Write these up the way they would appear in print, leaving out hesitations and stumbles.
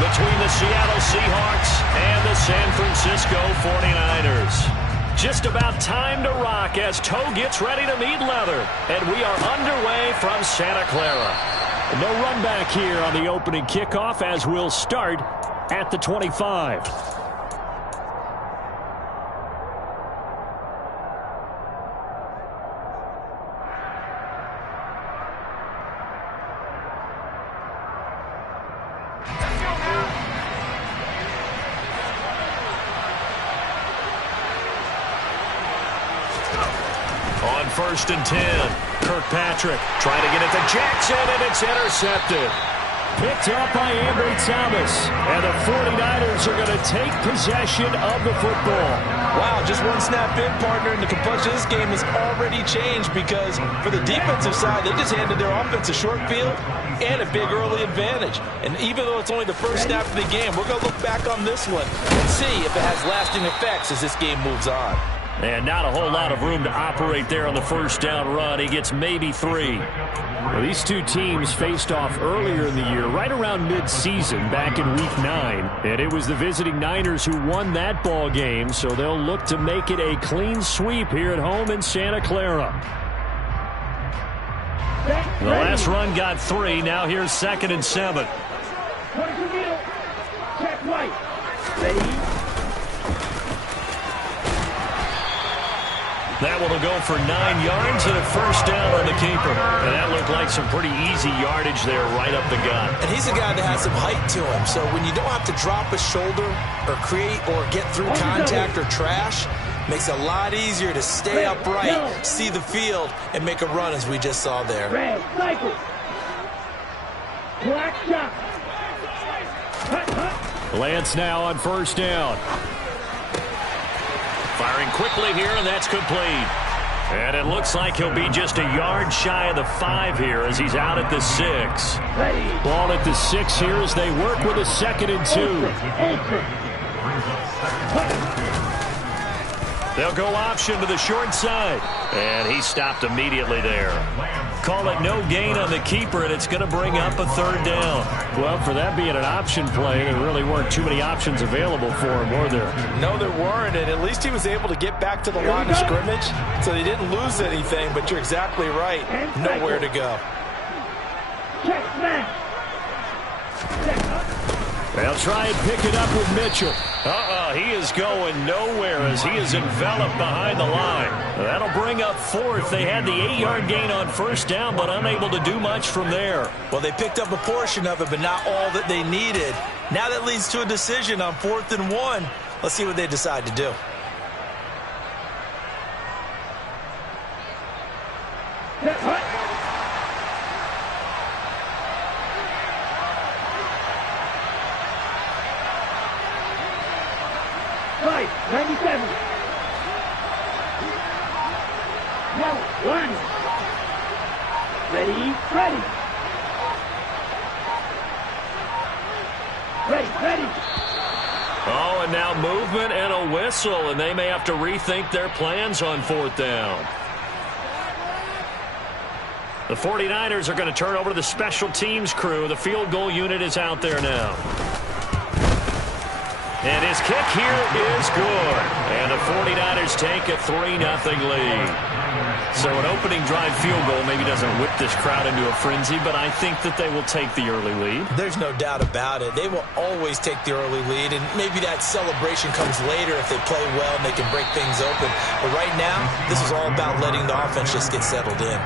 between the Seattle Seahawks and the San Francisco 49ers. Just about time to rock as toe gets ready to meet leather. And we are underway from Santa Clara. No run back here on the opening kickoff as we'll start at the 25. On 1st and 10, Kirkpatrick trying to get it to Jackson, and it's intercepted. Picked up by Ambry Thomas, and the 49ers are going to take possession of the football. Wow, just one snap in, partner, and the complexion of this game has already changed because for the defensive side, they just handed their offense a short field and a big early advantage. And even though it's only the first snap of the game, we're going to look back on this one and see if it has lasting effects as this game moves on. And not a whole lot of room to operate there on the first down run. He gets maybe 3. Well, these two teams faced off earlier in the year, right around mid-season, back in Week 9. And it was the visiting Niners who won that ball game, so they'll look to make it a clean sweep here at home in Santa Clara. The last run got 3. Now here's 2nd and 7. Check right. Ready? That one will go for 9 yards and a first down on the keeper. And that looked like some pretty easy yardage there right up the gut. And he's a guy that has some height to him. So when you don't have to drop a shoulder or create or get through contact or trash, makes it a lot easier to stay upright, see the field, and make a run as we just saw there. Red, cycle. Black shot. Lance now on 1st down. Firing quickly here, and that's complete. And it looks like he'll be just a yard shy of the 5 here as he's out at the 6. Ball at the 6 here as they work with a 2nd and 2. They'll go option to the short side. And he stopped immediately there. Call it no gain on the keeper, and it's going to bring up a 3rd down. Well, for that being an option play, there really weren't too many options available for him, were there? No, there weren't, and at least he was able to get back to the line of scrimmage, so they didn't lose anything, but you're exactly right. Nowhere to go. They'll try and pick it up with Mitchell. He is going nowhere as he is enveloped behind the line. That'll bring up 4th. They had the 8-yard gain on 1st down, but unable to do much from there. Well, they picked up a portion of it, but not all that they needed. Now that leads to a decision on 4th and 1. Let's see what they decide to do. Right, 97. Now, 1. Ready, ready. Ready. Oh, and now movement and a whistle, and they may have to rethink their plans on 4th down. The 49ers are going to turn over to the special teams crew. The field goal unit is out there now. And his kick here is good. And the 49ers take a 3-0 lead. So an opening drive field goal maybe doesn't whip this crowd into a frenzy, but I think that they will take the early lead. There's no doubt about it. They will always take the early lead, and maybe that celebration comes later if they play well and they can break things open. But right now, this is all about letting the offense just get settled in.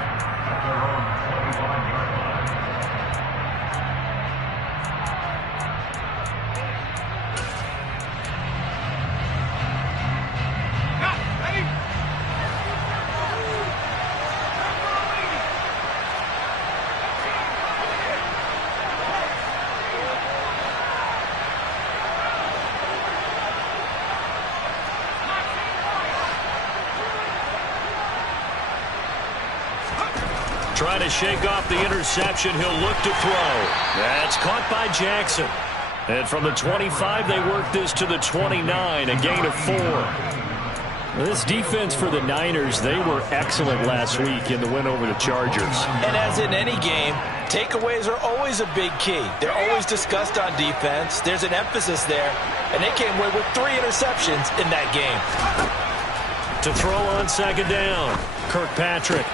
Trying to shake off the interception. He'll look to throw. That's caught by Jackson. And from the 25, they work this to the 29, a gain of 4. This defense for the Niners, they were excellent last week in the win over the Chargers. And as in any game, Takeaways are always a big key. They're always discussed on defense. There's an emphasis there, and they came away with 3 interceptions in that game. To throw on second down, Kirkpatrick.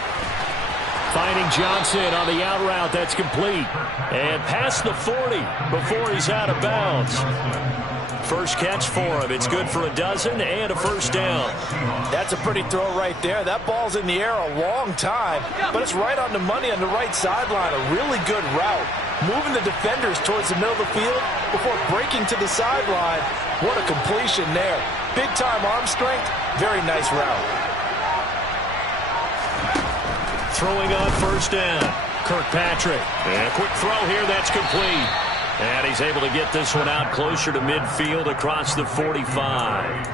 Finding Johnson on the out route. That's complete. And past the 40 before he's out of bounds. First catch for him. It's good for a dozen and a first down. That's a pretty throw right there. That ball's in the air a long time, but it's right on the money on the right sideline. A really good route. Moving the defenders towards the middle of the field before breaking to the sideline. What a completion there. Big-time arm strength. Very nice route. Throwing on first down, Kirkpatrick. And a quick throw here, that's complete. And he's able to get this one out closer to midfield across the 45.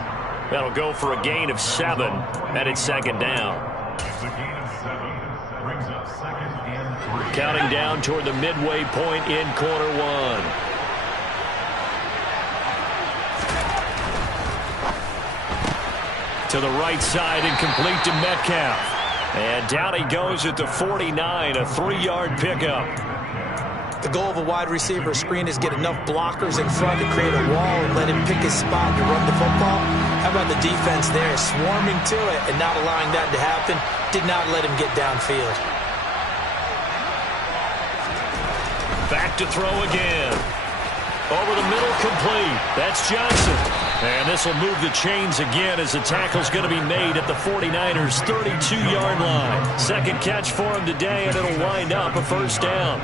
That'll go for a gain of 7, and it's second down. Counting down toward the midway point in quarter 1. To the right side and complete to Metcalf. And down he goes at the 49, a 3-yard pickup. The goal of a wide receiver screen is get enough blockers in front to create a wall and let him pick his spot to run the football. How about the defense there, swarming to it and not allowing that to happen? Did not let him get downfield. Back to throw again. Over the middle, complete. That's Johnson. And this will move the chains again as the tackle's going to be made at the 49ers' 32-yard line. Second catch for him today, and it'll wind up a first down.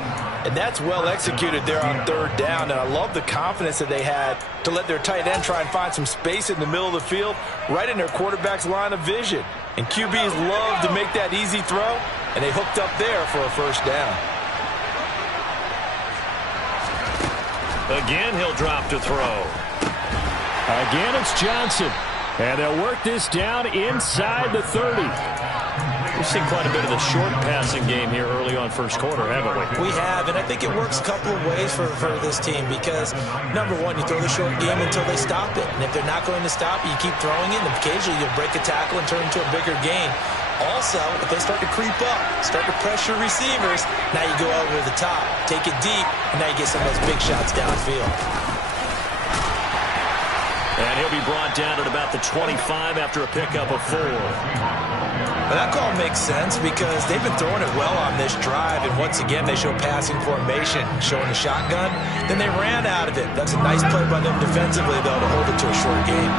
And that's well executed there on third down, and I love the confidence that they had to let their tight end try and find some space in the middle of the field, right in their quarterback's line of vision. And QBs love to make that easy throw, and they hooked up there for a first down. Again, he'll drop to throw. Again, it's Johnson. And they'll work this down inside the 30. We've seen quite a bit of the short passing game here early on first quarter, haven't we? We have, and I think it works a couple of ways for this team because, number one, you throw the short game until they stop it. And if they're not going to stop it, you keep throwing it, and occasionally you'll break a tackle and turn into a bigger gain. Also, if they start to creep up, start to pressure receivers, now you go over the top, take it deep, and now you get some of those big shots downfield. And he'll be brought down at about the 25 after a pickup of 4. Well, that call makes sense because they've been throwing it well on this drive, and once again they show passing formation, showing a shotgun. Then they ran out of it. That's a nice play by them defensively, though, to hold it to a short game.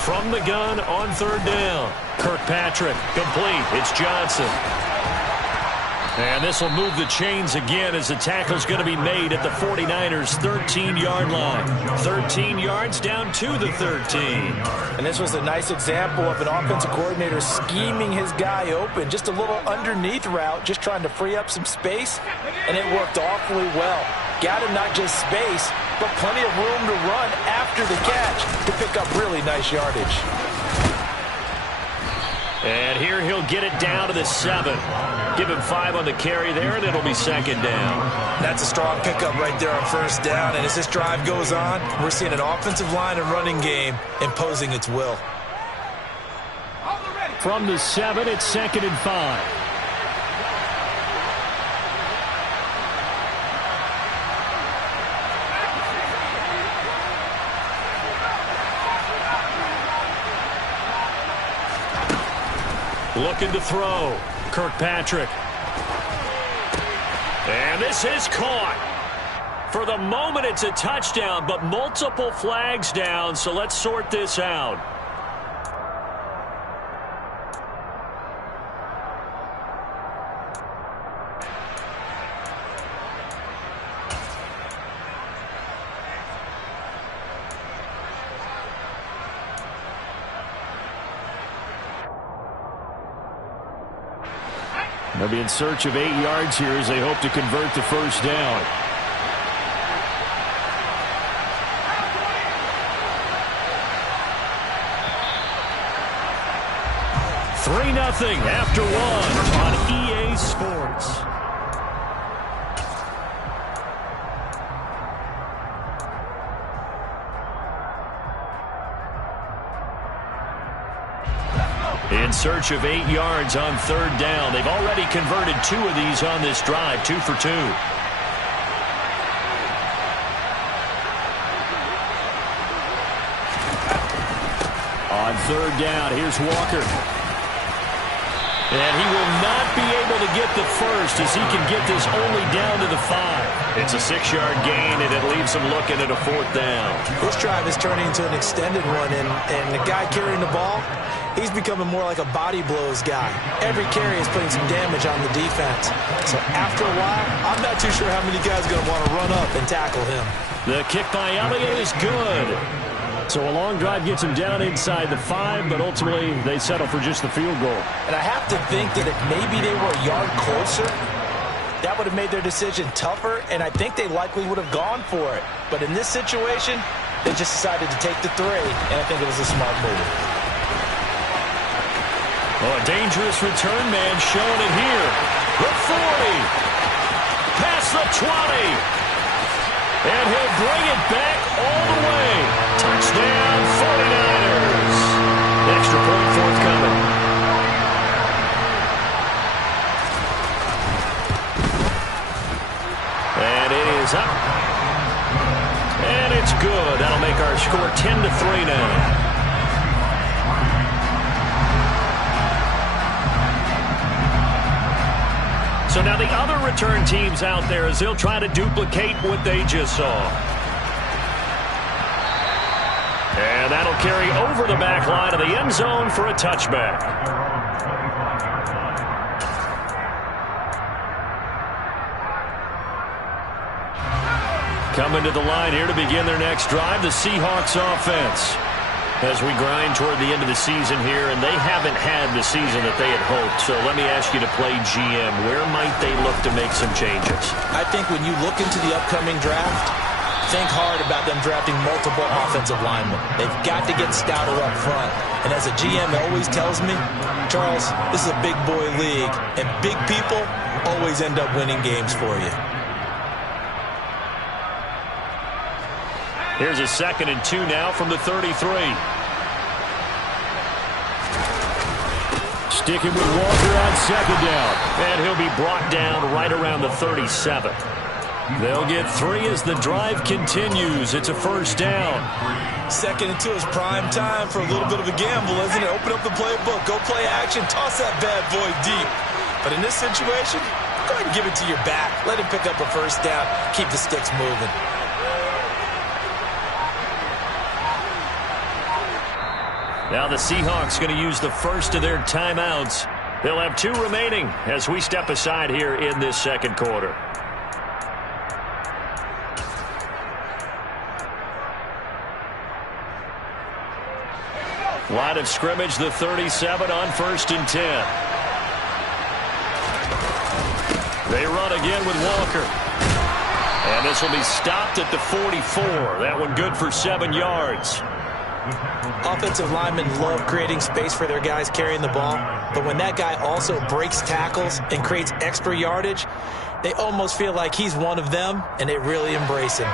From the gun on third down. Kirkpatrick complete. It's Johnson. And this will move the chains again as the tackle's going to be made at the 49ers' 13-yard line. 13 yards down to the 13. And this was a nice example of an offensive coordinator scheming his guy open. Just a little underneath route, just trying to free up some space, and it worked awfully well. Got him not just space, but plenty of room to run after the catch to pick up really nice yardage. And here he'll get it down to the 7. Give him 5 on the carry there, and it'll be second down. That's a strong pickup right there on first down. And as this drive goes on, we're seeing an offensive line and running game imposing its will. From the 7, it's second and 5. Looking to throw. Kirkpatrick. And this is caught. For the moment, it's a touchdown, but multiple flags down, so let's sort this out. They'll be in search of 8 yards here as they hope to convert the first down. Three 0 after 1 on EA Sports. In search of 8 yards on third down. They've already converted 2 of these on this drive, 2 for 2. On third down, here's Walker. And he will not be able to get the first as he can get this only down to the 5. It's a 6-yard gain, and it leaves him looking at a 4th down. This drive is turning into an extended one, and the guy carrying the ball, he's becoming more like a body blows guy. Every carry is putting some damage on the defense. So after a while, I'm not too sure how many guys are going to want to run up and tackle him. The kick by Elliott is good. So a long drive gets him down inside the 5, but ultimately they settle for just the field goal. And I have to think that if maybe they were a yard closer, that would have made their decision tougher, and I think they likely would have gone for it. But in this situation, they just decided to take the 3, and I think it was a smart move. Oh, a dangerous return man showing it here. The 40. Past the 20. And he'll bring it back all the way. Touchdown, 49ers. Extra point forthcoming. And it is up. And it's good. That'll make our score 10-3 now. So now the other return teams out there as they'll try to duplicate what they just saw. And that'll carry over the back line of the end zone for a touchback. Coming to the line here to begin their next drive, the Seahawks offense. As we grind toward the end of the season here, and they haven't had the season that they had hoped. So let me ask you to play GM. Where might they look to make some changes? I think when you look into the upcoming draft, think hard about them drafting multiple offensive linemen. They've got to get stouter up front. And as a GM always tells me, Charles, this is a big boy league, and big people always end up winning games for you. Here's a 2nd and 2 now from the 33. Sticking with Walker on 2nd down. And he'll be brought down right around the 37. They'll get 3 as the drive continues. It's a 1st down. 2nd and 2 is prime time for a little bit of a gamble, isn't it? Open up the playbook, go play action, toss that bad boy deep. But in this situation, go ahead and give it to your back. Let him pick up a 1st down, keep the sticks moving. Now the Seahawks going to use the first of their timeouts. They'll have 2 remaining as we step aside here in this 2nd quarter. Line of scrimmage, the 37 on 1st and 10. They run again with Walker. And this will be stopped at the 44. That one good for 7 yards. Offensive linemen love creating space for their guys carrying the ball, but when that guy also breaks tackles and creates extra yardage, they almost feel like he's one of them, and they really embrace him.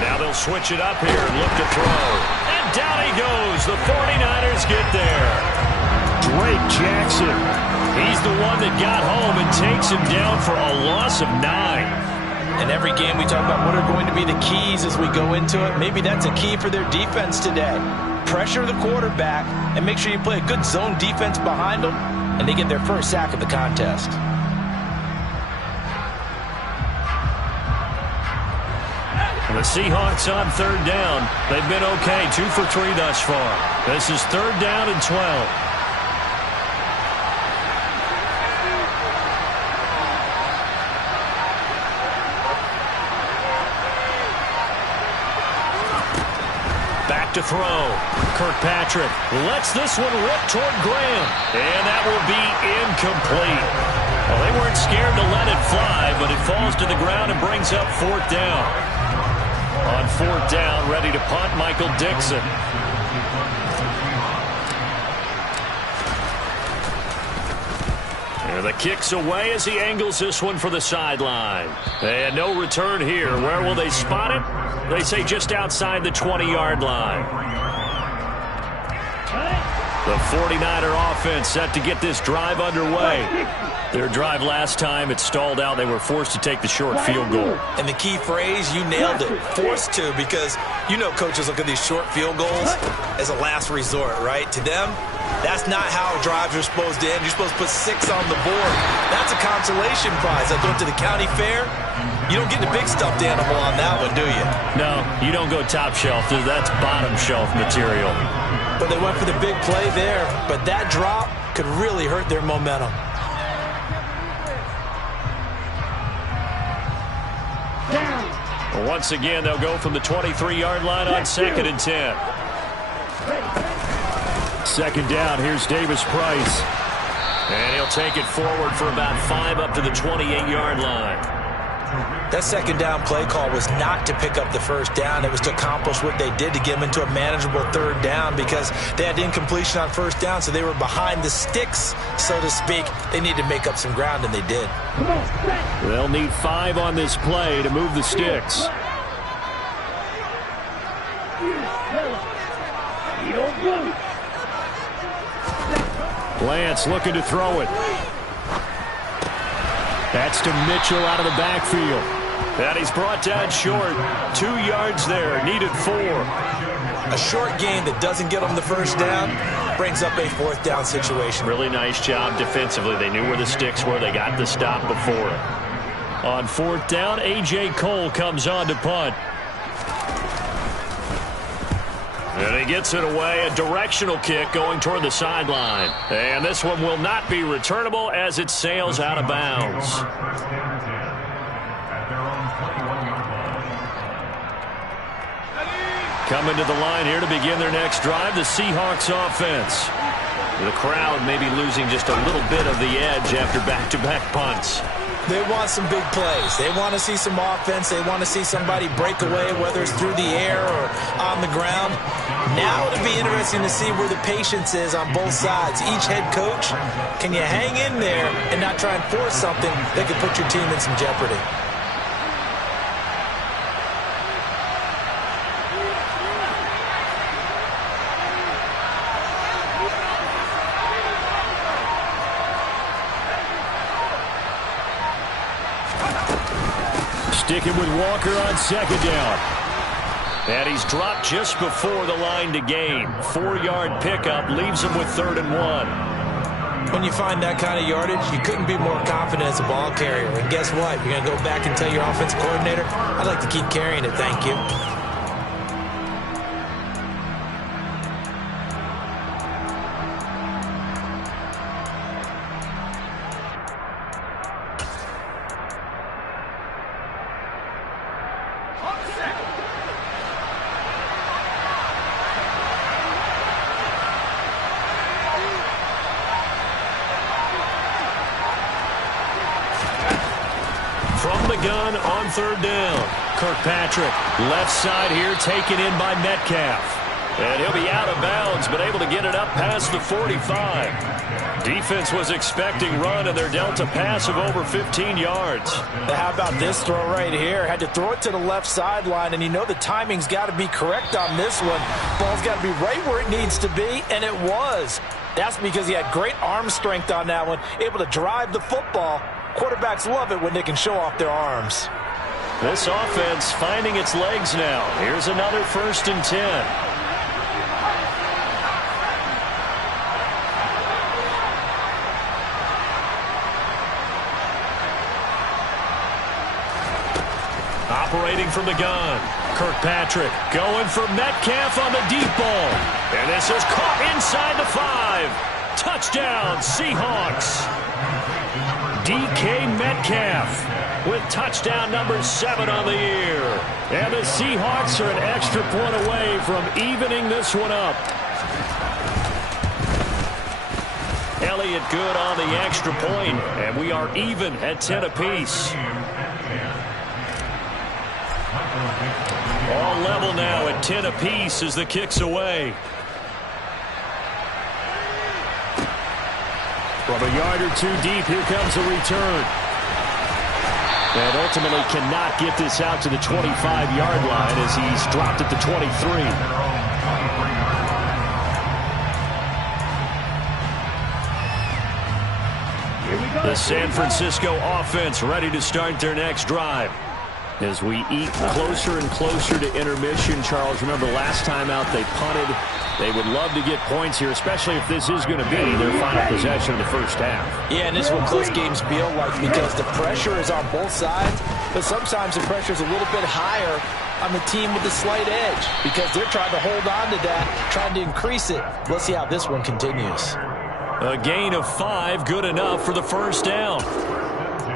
Now they'll switch it up here and look to throw. And down he goes. The 49ers get there. Drake Jackson. He's the one that got home and takes him down for a loss of 9. And every game we talk about what are going to be the keys as we go into it. Maybe that's a key for their defense today. Pressure the quarterback and make sure you play a good zone defense behind them, and they get their first sack of the contest. The Seahawks on 3rd down. They've been okay, 2 for 3 thus far. This is 3rd down and 12. To throw. Kirkpatrick lets this one rip toward Graham. And that will be incomplete. Well, they weren't scared to let it fly, but it falls to the ground and brings up 4th down. On 4th down, ready to punt, Michael Dixon. And the kick's away as he angles this one for the sideline. And no return here. Where will they spot it? They say just outside the 20-yard line. The 49er offense set to get this drive underway. Their drive last time, it stalled out. They were forced to take the short field goal. And the key phrase, you nailed it, forced to, because you know coaches look at these short field goals as a last resort, right? To them, that's not how drives are supposed to end. You're supposed to put 6 on the board. That's a consolation prize. I went to the county fair. You don't get the big stuffed animal on that one, do you? No, you don't go top shelf. That's bottom shelf material. But they went for the big play there. But that drop could really hurt their momentum. Once again, they'll go from the 23-yard line on 2nd and 10. 2nd down, here's Davis Price. And he'll take it forward for about 5 up to the 28-yard line. That 2nd down play call was not to pick up the 1st down. It was to accomplish what they did to get them into a manageable 3rd down because they had incompletion on 1st down, so they were behind the sticks, so to speak. They needed to make up some ground, and they did. They'll need 5 on this play to move the sticks. Lance looking to throw it. That's to Mitchell out of the backfield. And he's brought down short. 2 yards there, needed 4. A short gain that doesn't get them the 1st down brings up a 4th down situation. Really nice job defensively. They knew where the sticks were. They got the stop before it. On 4th down, A.J. Cole comes on to punt. And he gets it away, a directional kick going toward the sideline. And this one will not be returnable as it sails out of bounds. Coming to the line here to begin their next drive, the Seahawks offense. The crowd may be losing just a little bit of the edge after back-to-back punts. They want some big plays. They want to see some offense. They want to see somebody break away, whether it's through the air or on the ground. Now it'll be interesting to see where the patience is on both sides. Each head coach, can you hang in there and not try and force something that could put your team in some jeopardy? Sticking with Walker on 2nd down. And he's dropped just before the line to gain. 4-yard pickup leaves him with 3rd and 1. When you find that kind of yardage, you couldn't be more confident as a ball carrier. And guess what? You're going to go back and tell your offensive coordinator, I'd like to keep carrying it, thank you. From the gun on 3rd down. Kirkpatrick, left side here, taken in by Metcalf. And he'll be out of bounds, but able to get it up past the 45. Defense was expecting run, and they're dealt a pass of over 15 yards. How about this throw right here? Had to throw it to the left sideline, and you know the timing's got to be correct on this one. Ball's got to be right where it needs to be, and it was. That's because he had great arm strength on that one, able to drive the football. Quarterbacks love it when they can show off their arms. This offense finding its legs now. Here's another 1st and 10. Operating from the gun. Kirkpatrick going for Metcalf on the deep ball. And this is caught inside the 5. Touchdown, Seahawks. DK Metcalf with touchdown number 7 on the year. And the Seahawks are an extra point away from evening this one up. Elliott good on the extra point, and we are even at 10 apiece. All level now at 10 apiece as the kick's away. From a yard or two deep, here comes a return. And ultimately cannot get this out to the 25-yard line as he's dropped at the 23. The San Francisco offense ready to start their next drive. As we eat closer and closer to intermission, Charles, remember last time out they punted. They would love to get points here, especially if this is going to be their final possession of the first half. Yeah, and this is what close games feel like because the pressure is on both sides, but sometimes the pressure is a little bit higher on the team with the slight edge because they're trying to hold on to that, trying to increase it. Let's see how this one continues. A gain of 5, good enough for the first down.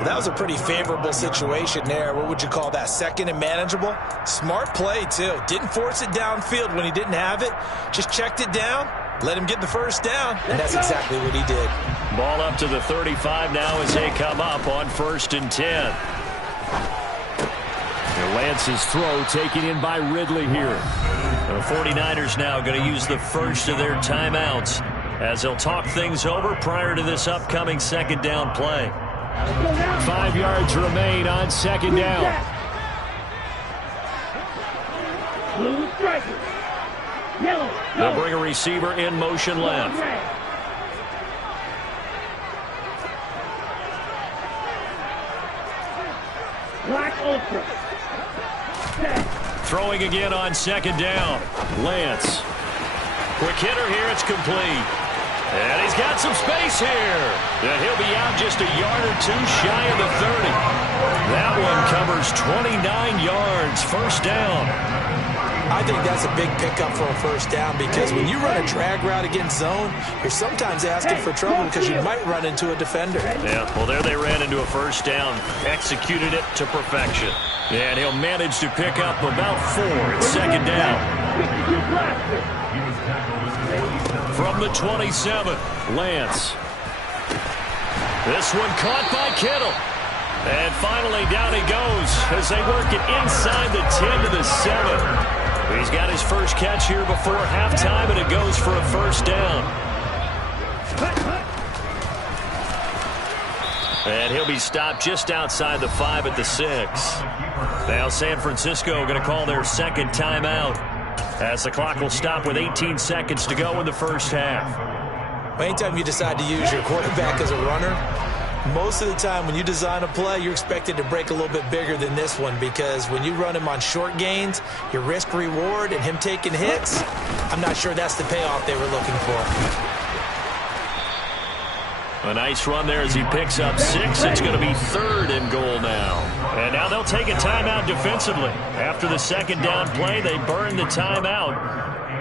That was a pretty favorable situation there. What would you call that? Second and manageable? Smart play, too. Didn't force it downfield when he didn't have it. Just checked it down, let him get the first down, and that's exactly what he did. Ball up to the 35 now as they come up on 1st and 10. Lance's throw taken in by Ridley here. The 49ers now going to use the first of their timeouts as they'll talk things over prior to this upcoming second down play. 5 yards remain on second down. Blue striker. Yellow. They'll bring a receiver in motion left. Black ultra. Throwing again on second down. Lance. Quick hitter here. It's complete. And he's got some space here. And he'll be out just a yard or two shy of the 30. That one covers 29 yards. First down. I think that's a big pickup for a first down because when you run a drag route against zone, you're sometimes asking for trouble because you might run into a defender. Yeah, well, there they ran into a first down. Executed it to perfection. And he'll manage to pick up about 4 at second down. From the 27, Lance. This one caught by Kittle. And finally down he goes as they work it inside the 10 to the 7. He's got his first catch here before halftime, and it goes for a first down. And he'll be stopped just outside the 5 at the 6. Now San Francisco going to call their second timeout as the clock will stop with 18 seconds to go in the first half. Anytime you decide to use your quarterback as a runner, most of the time when you design a play, you're expected to break a little bit bigger than this one because when you run him on short gains, your risk-reward and him taking hits, I'm not sure that's the payoff they were looking for. A nice run there as he picks up 6. It's going to be 3rd and goal now. And now they'll take a timeout defensively. After the second down play, they burn the timeout,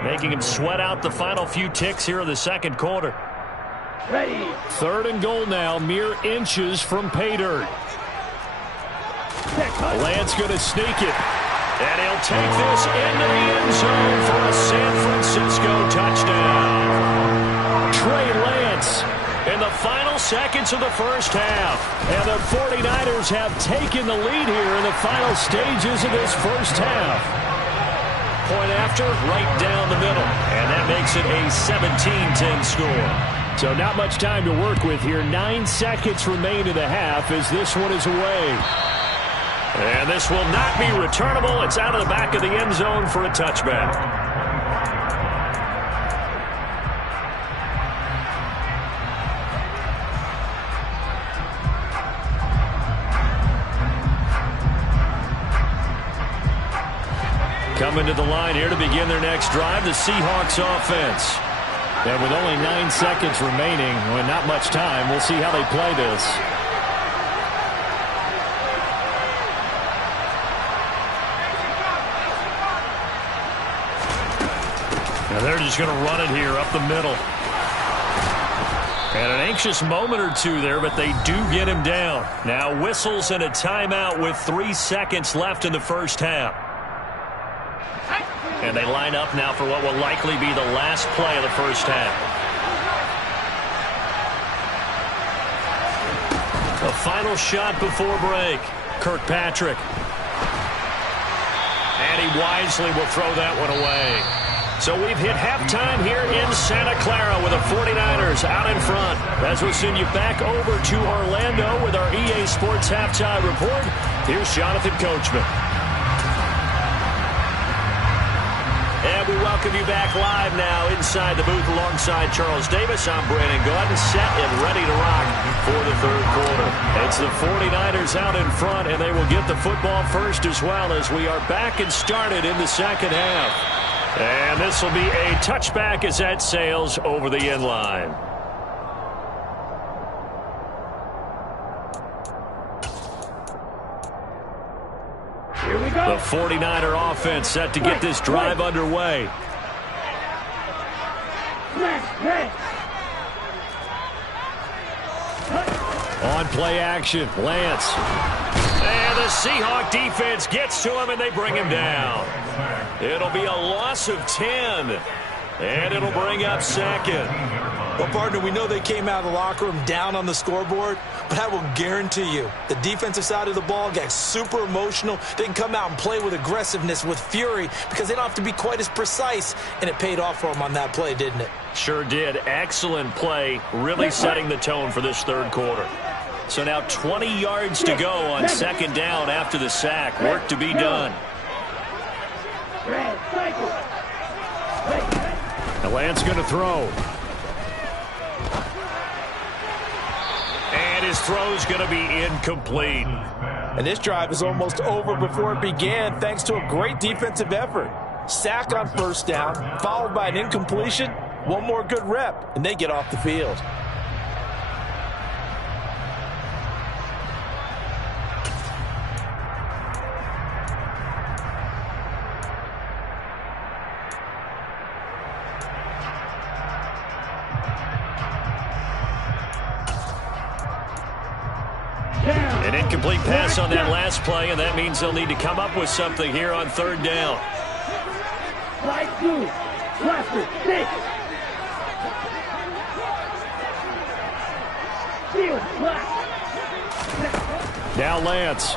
making him sweat out the final few ticks here in the second quarter. Ready. 3rd and goal now, mere inches from pay dirt. Lance going to sneak it. And he'll take this into the end zone for a San Francisco touchdown. Trey Lance in the final seconds of the first half. And the 49ers have taken the lead here in the final stages of this first half. Point after, right down the middle. And that makes it a 17-10 score. So not much time to work with here. 9 seconds remain in the half as this one is away. And this will not be returnable. It's out of the back of the end zone for a touchback. Coming to the line here to begin their next drive, the Seahawks offense. And with only 9 seconds remaining, with not much time, we'll see how they play this. Now they're just going to run it here up the middle. And an anxious moment or two there, but they do get him down. Now whistles and a timeout with 3 seconds left in the first half. And they line up now for what will likely be the last play of the first half. A final shot before break. Kirkpatrick. And he wisely will throw that one away. So we've hit halftime here in Santa Clara with the 49ers out in front. As we'll send you back over to Orlando with our EA Sports Halftime Report, here's Jonathan Coachman. And we welcome you back live now inside the booth alongside Charles Davis. I'm Brandon Gaudin, set and ready to rock for the third quarter. It's the 49ers out in front, and they will get the football first as well as we are back and started in the second half. And this will be a touchback as that sails over the end line. Here we go. The 49er offense set to get this drive underway. On play action, Lance. And the Seahawk defense gets to him, and they bring him down. It'll be a loss of 10, and it'll bring up second. Well, partner, we know they came out of the locker room down on the scoreboard, but I will guarantee you the defensive side of the ball got super emotional. They can come out and play with aggressiveness, with fury, because they don't have to be quite as precise, and it paid off for them on that play, didn't it? Sure did. Excellent play, really setting the tone for this third quarter. So now 20 yards to go on second down after the sack. Work to be done. The Lance going to throw. And his throw's going to be incomplete. And this drive is almost over before it began thanks to a great defensive effort. Sack on first down, followed by an incompletion. One more good rep, and they get off the field. An incomplete pass on that last play, and that means they'll need to come up with something here on third down. Light blue, cluster, 6. Field, black. Now Lance.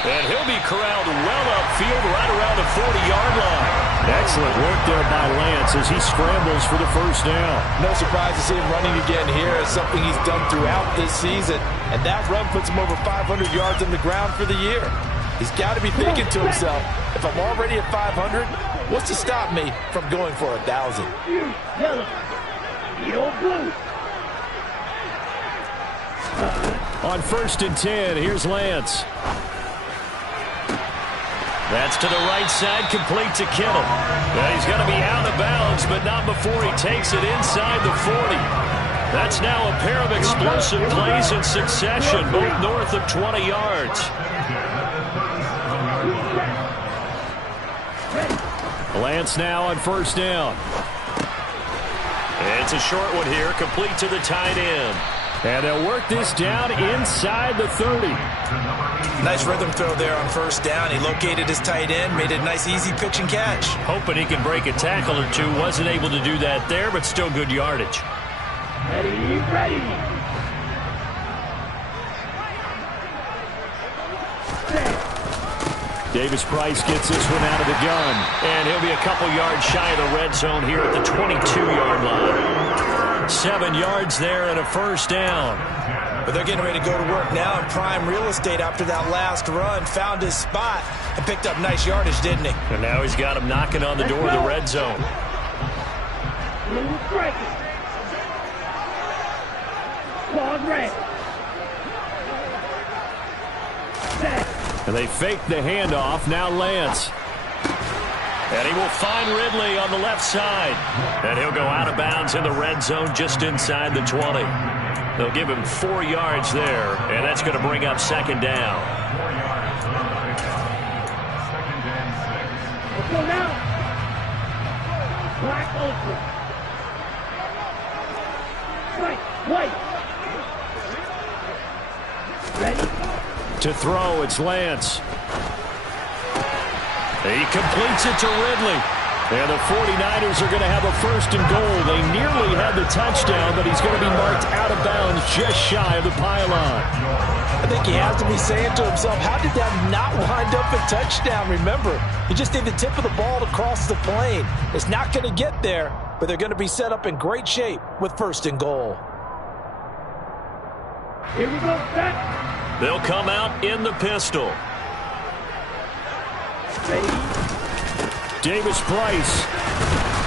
And he'll be corralled well upfield right around the 40-yard line. Excellent work there by Lance as he scrambles for the first down. No surprise to see him running again here. It's something he's done throughout this season. And that run puts him over 500 yards on the ground for the year. He's got to be thinking to himself, if I'm already at 500, what's to stop me from going for 1,000? Yellow, yellow, blue. On first and 10, here's Lance. That's to the right side, complete to Kittle. And he's going to be out of bounds, but not before he takes it inside the 40. That's now a pair of explosive plays in succession, both north of 20 yards. Lance now on first down. It's a short one here, complete to the tight end. And they'll work this down inside the 30. Nice rhythm throw there on first down. He located his tight end, made a nice easy pitch and catch. Hoping he can break a tackle or two. Wasn't able to do that there, but still good yardage. Ready, ready. Davis Price gets this one out of the gun. And he'll be a couple yards shy of the red zone here at the 22-yard line. 7 yards there and a first down. But they're getting ready to go to work now in prime real estate after that last run. Found his spot and picked up nice yardage, didn't he? And now he's got him knocking on the door of the red zone. Blue striker. Quad red. And they fake the handoff. Now Lance. And he will find Ridley on the left side. And he'll go out of bounds in the red zone just inside the 20. They'll give him 4 yards there, and that's going to bring up second down. Let's go now. Black ultra. White. Ready? To throw, it's Lance. He completes it to Ridley. And the 49ers are going to have a first and goal. They nearly had the touchdown, but he's going to be marked out of bounds just shy of the pylon. I think he has to be saying to himself, how did that not wind up a touchdown? Remember, you just need the tip of the ball to cross the plane. It's not going to get there, but they're going to be set up in great shape with 1st and goal. Here we go, set. They'll come out in the pistol. Davis Price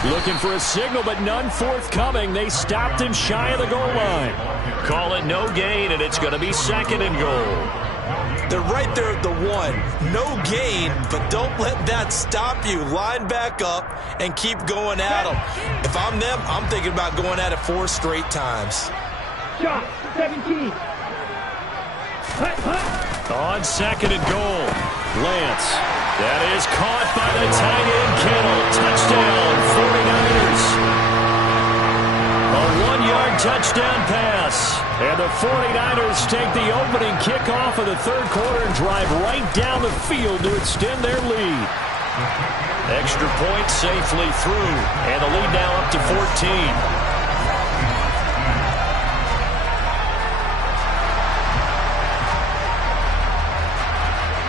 looking for a signal, but none forthcoming. They stopped him shy of the goal line. Call it no gain, and it's going to be 2nd and goal. They're right there at the 1. No gain, but don't let that stop you. Line back up and keep going at them. If I'm them, I'm thinking about going at it 4 straight times. Shot, 17. Hut, hut. On 2nd and goal, Lance. That is caught by the tight end, Kittle. Touchdown, 49ers. A 1-yard touchdown pass. And the 49ers take the opening kickoff of the 3rd quarter and drive right down the field to extend their lead. Extra point safely through. And the lead now up to 14.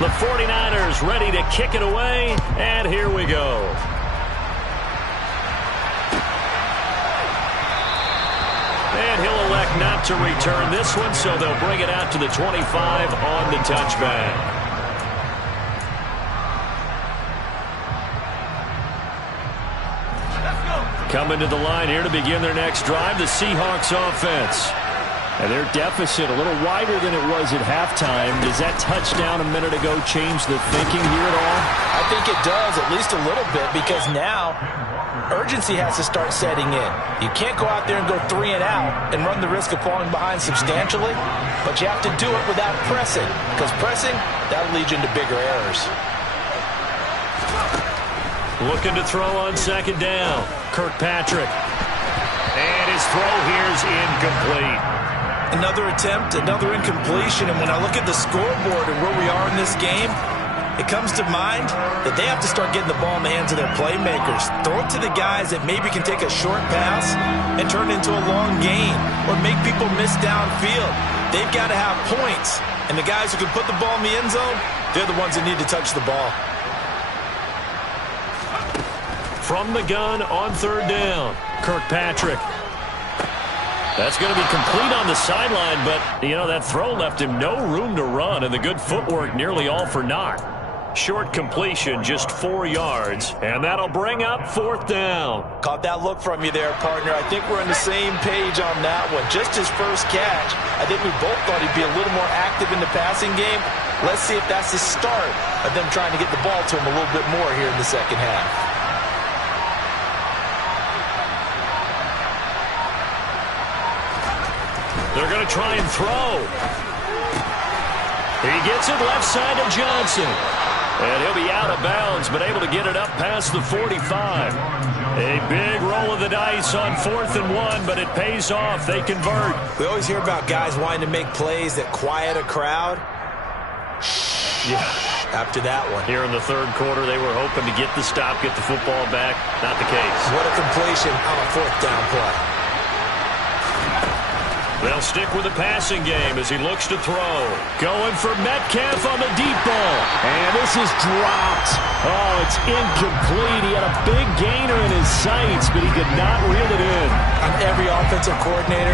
The 49ers ready to kick it away, and here we go. And he'll elect not to return this one, so they'll bring it out to the 25 on the touchback. Coming to the line here to begin their next drive, the Seahawks offense. And their deficit a little wider than it was at halftime. Does that touchdown a minute ago change the thinking here at all? I think it does, at least a little bit, because now urgency has to start setting in. You can't go out there and go 3 and out and run the risk of falling behind substantially, but you have to do it without pressing, because pressing, that'll lead you into bigger errors. Looking to throw on 2nd down. Kirkpatrick. And his throw here is incomplete. Another attempt, another incompletion, and when I look at the scoreboard and where we are in this game, it comes to mind that they have to start getting the ball in the hands of their playmakers. Throw it to the guys that maybe can take a short pass and turn it into a long gain or make people miss downfield. They've got to have points, and the guys who can put the ball in the end zone, they're the ones that need to touch the ball. From the gun on 3rd down, Kirkpatrick. That's going to be complete on the sideline, but, you know, that throw left him no room to run, and the good footwork nearly all for naught. Short completion, just 4 yards, and that'll bring up 4th down. Caught that look from you there, partner. I think we're on the same page on that one. Just his first catch, I think we both thought he'd be a little more active in the passing game. Let's see if that's the start of them trying to get the ball to him a little bit more here in the 2nd half. They're going to try and throw. He gets it left side to Johnson. And he'll be out of bounds, but able to get it up past the 45. A big roll of the dice on 4th and 1, but it pays off. They convert. We always hear about guys wanting to make plays that quiet a crowd. Yeah. After that one. Here in the 3rd quarter, they were hoping to get the stop, get the football back. Not the case. What a completion on a 4th down play. They'll stick with the passing game as he looks to throw. Going for Metcalf on the deep ball. And this is dropped. Oh, it's incomplete. He had a big gainer in his sights, but he could not reel it in. On every offensive coordinator,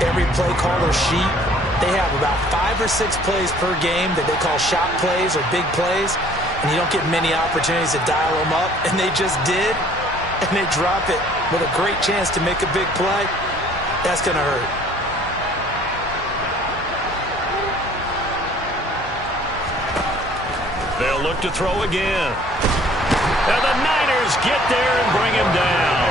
every play caller sheet, they have about 5 or 6 plays per game that they call shot plays or big plays, and you don't get many opportunities to dial them up, and they just did, and they drop it with a great chance to make a big play. That's going to hurt. They'll look to throw again. And the Niners get there and bring him down.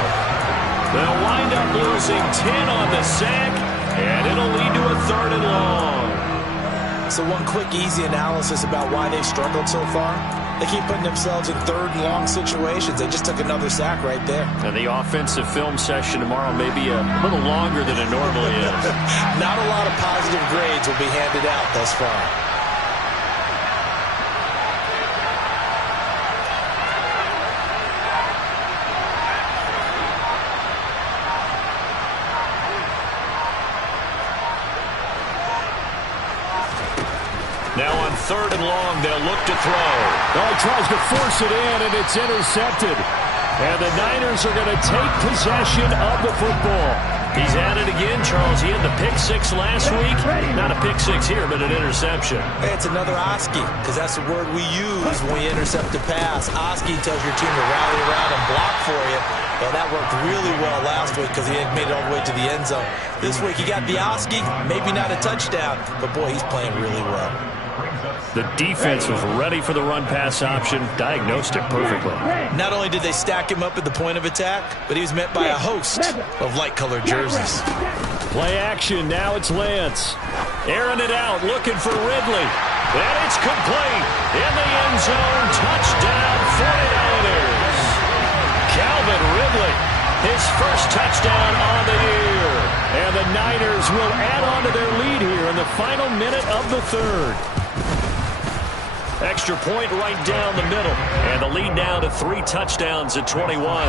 They'll wind up losing 10 on the sack, and it'll lead to a 3rd and long. So one quick, easy analysis about why they've struggled so far. They keep putting themselves in 3rd and long situations. They just took another sack right there. And the offensive film session tomorrow may be a little longer than it normally is. Not a lot of positive grades will be handed out thus far. and long. They'll look to throw. Oh, he tries to force it in, and it's intercepted. And the Niners are going to take possession of the football. He's at it again, Charles. He had the pick six last week. Not a pick six here, but an interception. Hey, it's another Oski, because that's the word we use when we intercept a pass. Oski tells your team to rally around and block for you. Well, that worked really well last week because he had made it all the way to the end zone. This week he got the Oski, maybe not a touchdown, but boy, he's playing really well. The defense was ready for the run-pass option, diagnosed it perfectly. Not only did they stack him up at the point of attack, but he was met by a host of light-colored jerseys. Play action, now it's Lance. Airing it out, looking for Ridley. And it's complete. In the end zone, touchdown 49ers. Calvin Ridley, his first touchdown on the year. And the Niners will add on to their lead here in the final minute of the third. Extra point right down the middle. And the lead now to 3 touchdowns at 21.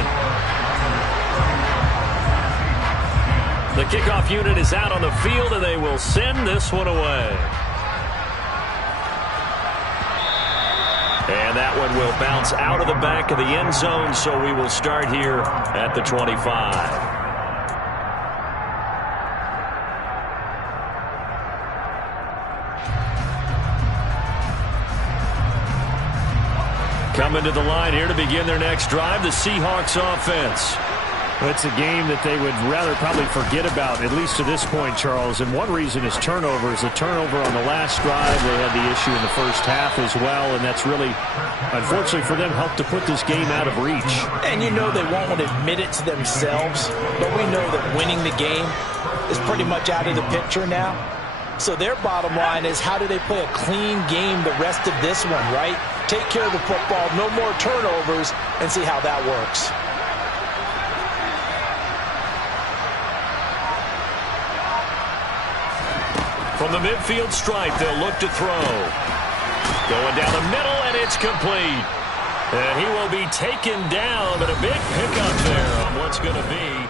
The kickoff unit is out on the field, and they will send this one away. And that one will bounce out of the back of the end zone, so we will start here at the 25. Coming to the line here to begin their next drive, the Seahawks offense. It's a game that they would rather probably forget about, at least to this point, Charles. And one reason is turnovers. The turnover on the last drive, they had the issue in the first half as well, and that's really, unfortunately for them, helped to put this game out of reach. And you know they won't want to admit it to themselves, but we know that winning the game is pretty much out of the picture now. So their bottom line is, how do they play a clean game the rest of this one, right? Take care of the football, no more turnovers, and see how that works. From the midfield stripe, they'll look to throw. Going down the middle, and it's complete. And he will be taken down, but a big pickup there on what's going to be.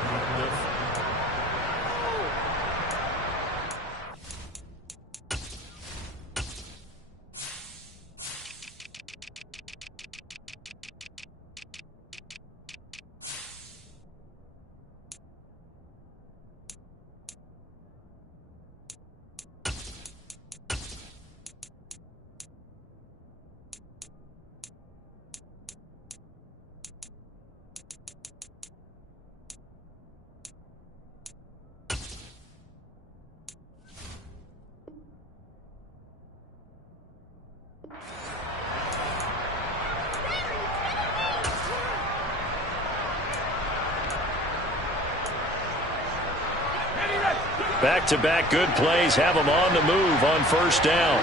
Back-to-back good plays have them on the move on first down.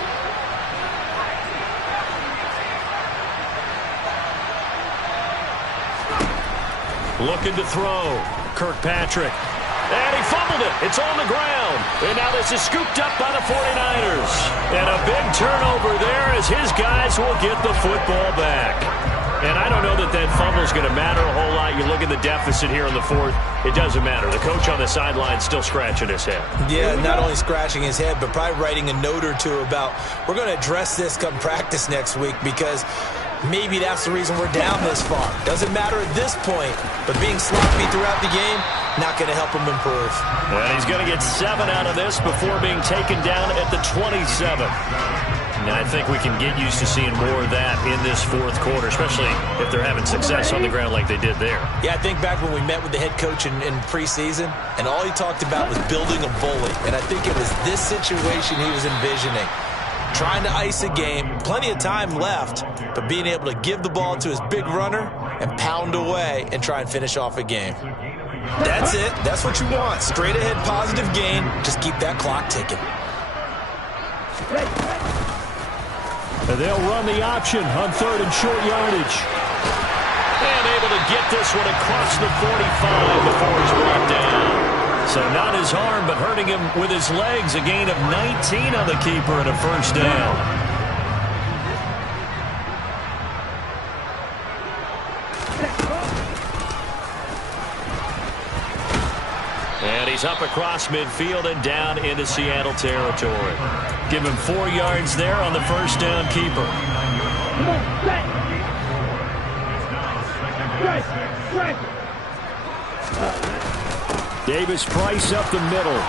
Looking to throw. Kirkpatrick. And he fumbled it. It's on the ground. And now this is scooped up by the 49ers. And a big turnover there as his guys will get the football back. And I don't know that that fumble is going to matter a whole lot. You look at the deficit here in the fourth. It doesn't matter. The coach on the sideline still scratching his head. Yeah, not only scratching his head, but probably writing a note or two about, we're going to address this come practice next week, because maybe that's the reason we're down this far. Doesn't matter at this point, but being sloppy throughout the game, not going to help him improve. And he's going to get 7 out of this before being taken down at the 27. And I think we can get used to seeing more of that in this fourth quarter, especially if they're having success on the ground like they did there. Yeah, I think back when we met with the head coach in preseason, and all he talked about was building a bully. And I think it was this situation he was envisioning. Trying to ice a game, plenty of time left, but being able to give the ball to his big runner and pound away and try and finish off a game. That's it. That's what you want. Straight ahead positive gain. Just keep that clock ticking. They'll run the option on third and short yardage. And able to get this one across the 45 before he's brought down. So not his arm, but hurting him with his legs. A gain of 19 on the keeper and a first down. And he's up across midfield and down into Seattle territory. Give him 4 yards there on the first down keeper. Davis Price up the middle.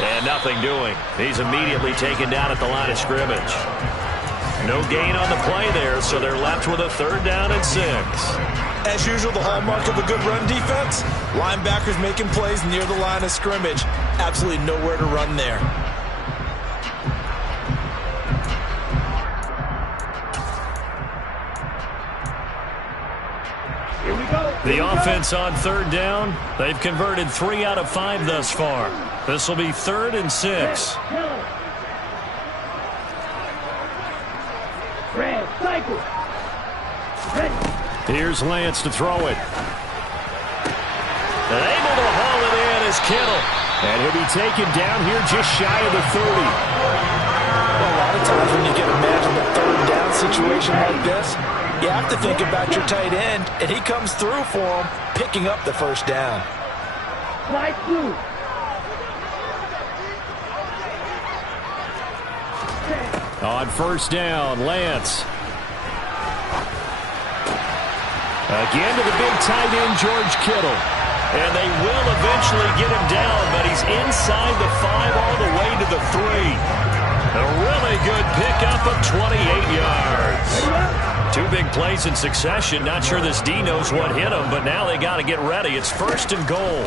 And nothing doing. He's immediately taken down at the line of scrimmage. No gain on the play there, so they're left with a 3rd down and 6. As usual, the hallmark of a good run defense, linebackers making plays near the line of scrimmage. Absolutely nowhere to run there. The offense on 3rd down, they've converted 3 out of 5 thus far. This will be 3rd and 6. Here's Lance to throw it. And able to haul it in is Kittle. And he'll be taken down here just shy of the 30. Well, a lot of times when you get a magical 3rd down situation like this, you have to think about your tight end, and he comes through for him, picking up the 1st down. On 1st down, Lance. Again to the big tight end, George Kittle. And they will eventually get him down, but he's inside the 5 all the way to the 3. A really good pickup of 28 yards. 2 big plays in succession. Not sure this D knows what hit him, but now they got to get ready. It's 1st and goal.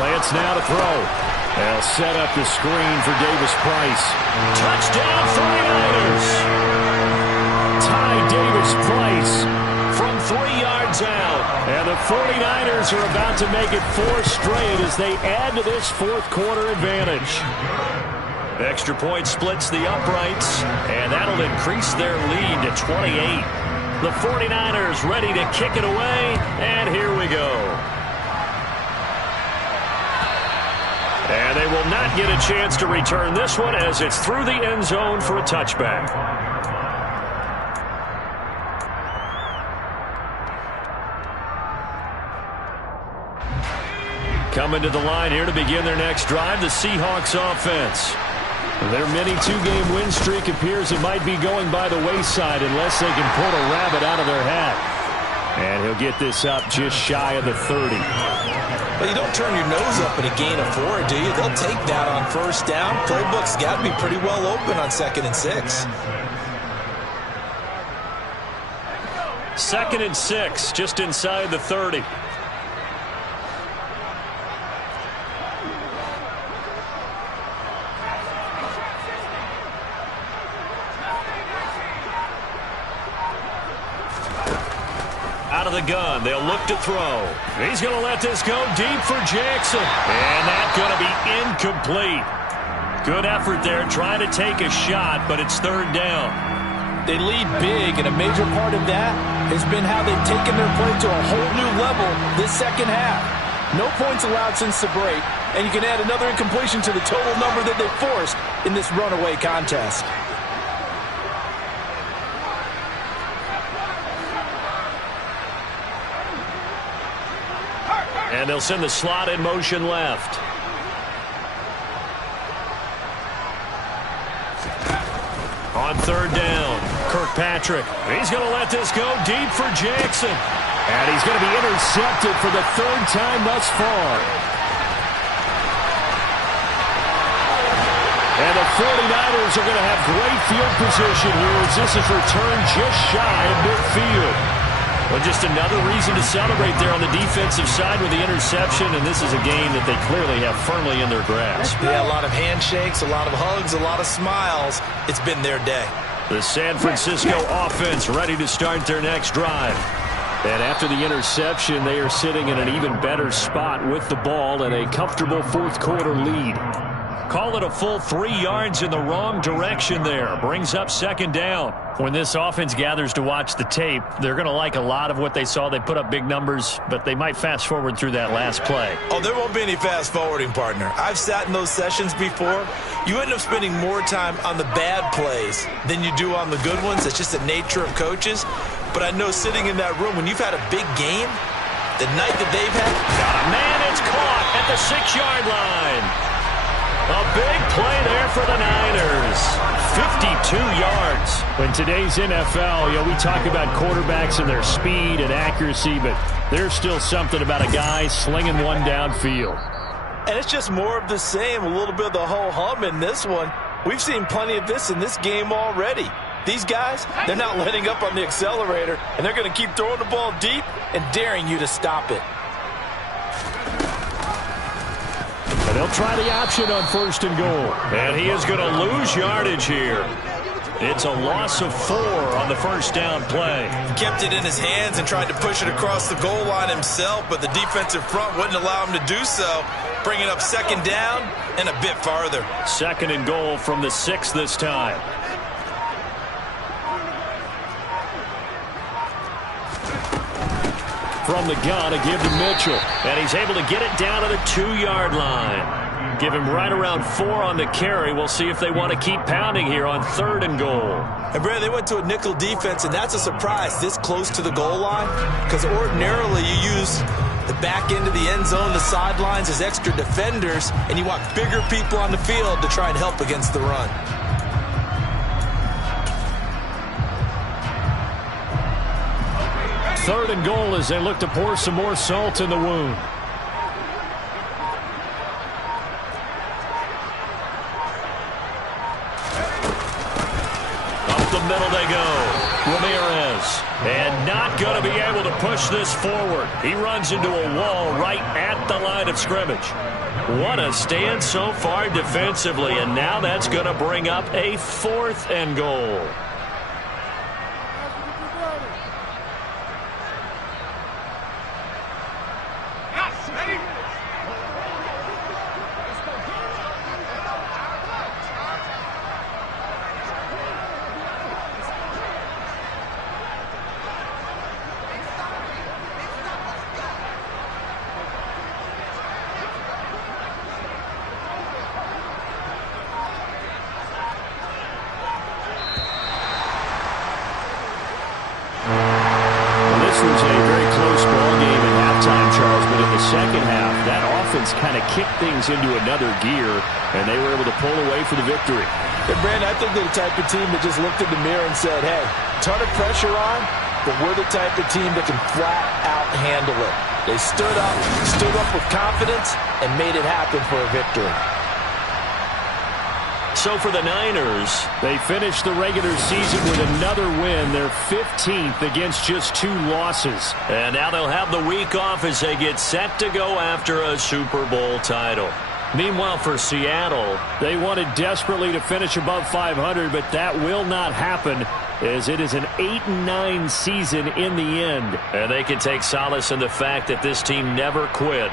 Lance now to throw. They'll set up the screen for Davis Price. Touchdown 49ers. Ty Davis Price from 3 yards out. And the 49ers are about to make it 4 straight as they add to this 4th quarter advantage. Extra point splits the uprights, and that'll increase their lead to 28. The 49ers ready to kick it away, and here we go. And they will not get a chance to return this one as it's through the end zone for a touchback. Coming to the line here to begin their next drive, the Seahawks offense. Their mini 2-game win streak appears it might be going by the wayside unless they can pull a rabbit out of their hat. And he'll get this up just shy of the 30. Well, you don't turn your nose up at a gain of 4, do you? They'll take that on 1st down. Playbook's got to be pretty well open on 2nd and 6. 2nd and 6, just inside the 30. Out of the gun, they'll look to throw. He's going to let this go deep for Jackson. And that's going to be incomplete. Good effort there, trying to take a shot, but it's 3rd down. They lead big, and a major part of that has been how they've taken their play to a whole new level this 2nd half. No points allowed since the break, and you can add another incompletion to the total number that they forced in this runaway contest. And they'll send the slot in motion left. On 3rd down, Kirkpatrick. He's going to let this go deep for Jackson. And he's going to be intercepted for the 3rd time thus far. And the 49ers are going to have great field position here as this is returned just shy of midfield. Well, just another reason to celebrate there on the defensive side with the interception, and this is a game that they clearly have firmly in their grasp. Yeah, a lot of handshakes, a lot of hugs, a lot of smiles. It's been their day. The San Francisco offense ready to start their next drive. And after the interception, they are sitting in an even better spot with the ball and a comfortable 4th quarter lead. Call it a full 3 yards in the wrong direction there. Brings up 2nd down. When this offense gathers to watch the tape, they're going to like a lot of what they saw. They put up big numbers, but they might fast forward through that last play. Oh, there won't be any fast forwarding, partner. I've sat in those sessions before. You end up spending more time on the bad plays than you do on the good ones. It's just the nature of coaches. But I know sitting in that room, when you've had a big game, the night that they've had, got a man, it's caught at the 6-yard line. A big play there for the Niners. 52 yards. In today's NFL, we talk about quarterbacks and their speed and accuracy, but there's still something about a guy slinging one downfield. And it's just more of the same, a little bit of the ho-hum in this one. We've seen plenty of this in this game already. These guys, they're not letting up on the accelerator, and they're going to keep throwing the ball deep and daring you to stop it. And they'll try the option on 1st and goal. And he is going to lose yardage here. It's a loss of 4 on the first down play. Kept it in his hands and tried to push it across the goal line himself, but the defensive front wouldn't allow him to do so. Bringing up 2nd down and a bit farther. 2nd and goal from the 6 this time. From the gun, a give to Mitchell. And he's able to get it down to the 2-yard line. Give him right around 4 on the carry. We'll see if they want to keep pounding here on 3rd and goal. And, Brad, they went to a nickel defense, and that's a surprise this close to the goal line, because ordinarily you use the back end of the end zone, the sidelines as extra defenders, and you want bigger people on the field to try and help against the run. Third and goal as they look to pour some more salt in the wound. Up the middle they go. Ramirez. And not going to be able to push this forward. He runs into a wall right at the line of scrimmage. What a stand so far defensively, and now that's going to bring up a 4th and goal. This was a very close ball game at halftime, Charles, but in the second half, that offense kind of kicked things into another gear, and they were able to pull away for the victory. And Brandon, I think they're the type of team that just looked in the mirror and said, hey, ton of pressure on, but we're the type of team that can flat out handle it. They stood up with confidence, and made it happen for a victory. So for the Niners, they finished the regular season with another win, their 15th against just 2 losses. And now they'll have the week off as they get set to go after a Super Bowl title. Meanwhile, for Seattle, they wanted desperately to finish above 500, but that will not happen as it is an 8-9 season in the end. And they can take solace in the fact that this team never quit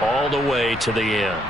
all the way to the end.